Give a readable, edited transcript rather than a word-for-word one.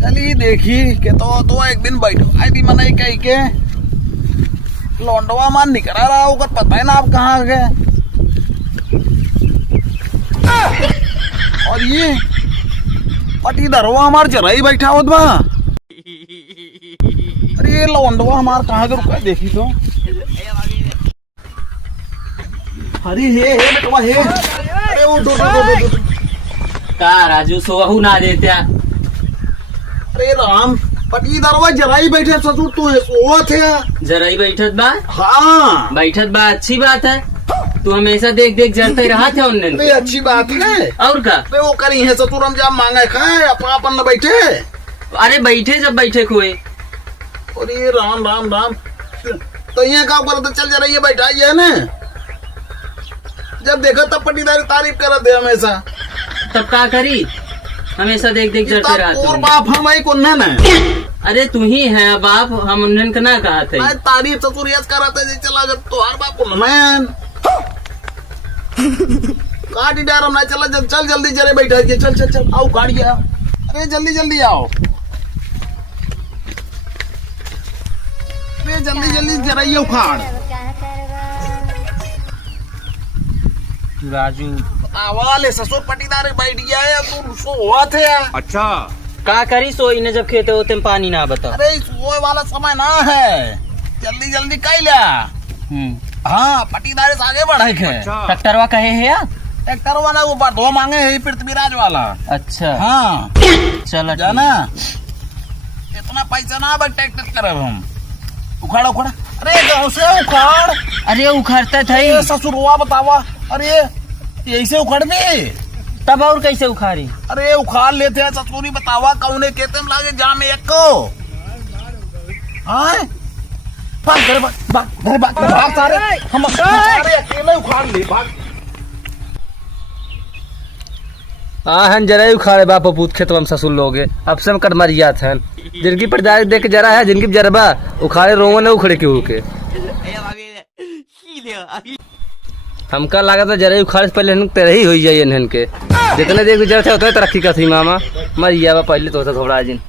चलिए देखी के तो एक दिन बैठो आई थी मनाई कही के लौंडवा मान निकल रहा होगा, पता है ना आप कहाँ गए। और ये पटीदरवा हमार जराई बैठा होत बा। अरे ये लौंडवा हमार कहाँ के रुका देखी तो। अरे हे बेटवा हे, अरे वो दो का राजू सोहू ना देत्या। अरे राम पटीदरवा जराई बैठे ससुर तू सोवत है। जराई बैठत बा? हाँ बैठत बा, अच्छी बात है। तू हमेशा देख देख जलते रहा थे उनने। अरे अच्छी बात है और का अरे वो करी है ससुर हम जब मांगे खाए अपना अपन न बैठे। अरे बैठे जब बैठे कोई। अरे राम राम राम तो यहाँ काम करते चल जा रही है बैठा है ना, जब देखो तब पटीदारी तारीफ करत है हमेशा। तब का करी, हमेशा देख देख जलते रहा और थे। बाप हम आई कौन है। अरे तू ही है बाप, हम उन्हें का ना कहा थे। तारीफ ससुर यस करते जी चला जब तो हर बाप को मैन काटी डार हम ना चला चल जल्दी जरे बैठा के चल चल चल आओ गाड़ी आओ। अरे जल्दी जल्दी आओ, अरे जल्दी जल्दी जरा ये उखाड़। राजू आवाले ससुर पटीदार बैठ गया है तू सोवा थे। अच्छा का करी सोई ने जब खेते होते में पानी ना बता। अरे सोए वाला समय ना है, जल्दी जल्दी कई लिया। हाँ पटीदार से आगे बढ़े के। ट्रैक्टरवा कहे है या? ट्रैक्टर वाला वो दो मांगे है पृथ्वीराज वाला। अच्छा हाँ चल जाना इतना पैसा ना बस ट्रैक्टर करे हम। उखाड़ उखाड़, अरे गाँव से उखाड़। अरे उखाड़ता था अरे ससुर हुआ बतावा, अरे ऐसे उखाड़ दे तब और कैसे उखाड़ी? अरे उखाड़ लेते हैं ससुरी बतावा कौने कहते लागे जाम एक को। हाँ भाग घर भाग सारे हम सारे अकेले उखाड़ ले भाग। हाँ जरा उखाड़े बाप पूत खेत में ससुर लोग अब से हम कटमरिया थे जिनकी पटदारी देख के जरा है, जिनकी जरबा उखाड़े रोवन है उखड़े के होके। हमका लगा था जरा उखाड़े से पहले तेरे ही हो जाइए इनके जितने देख जरा थे उतने तरक्की का थी मामा मरिया पहले तो थोड़ा दिन।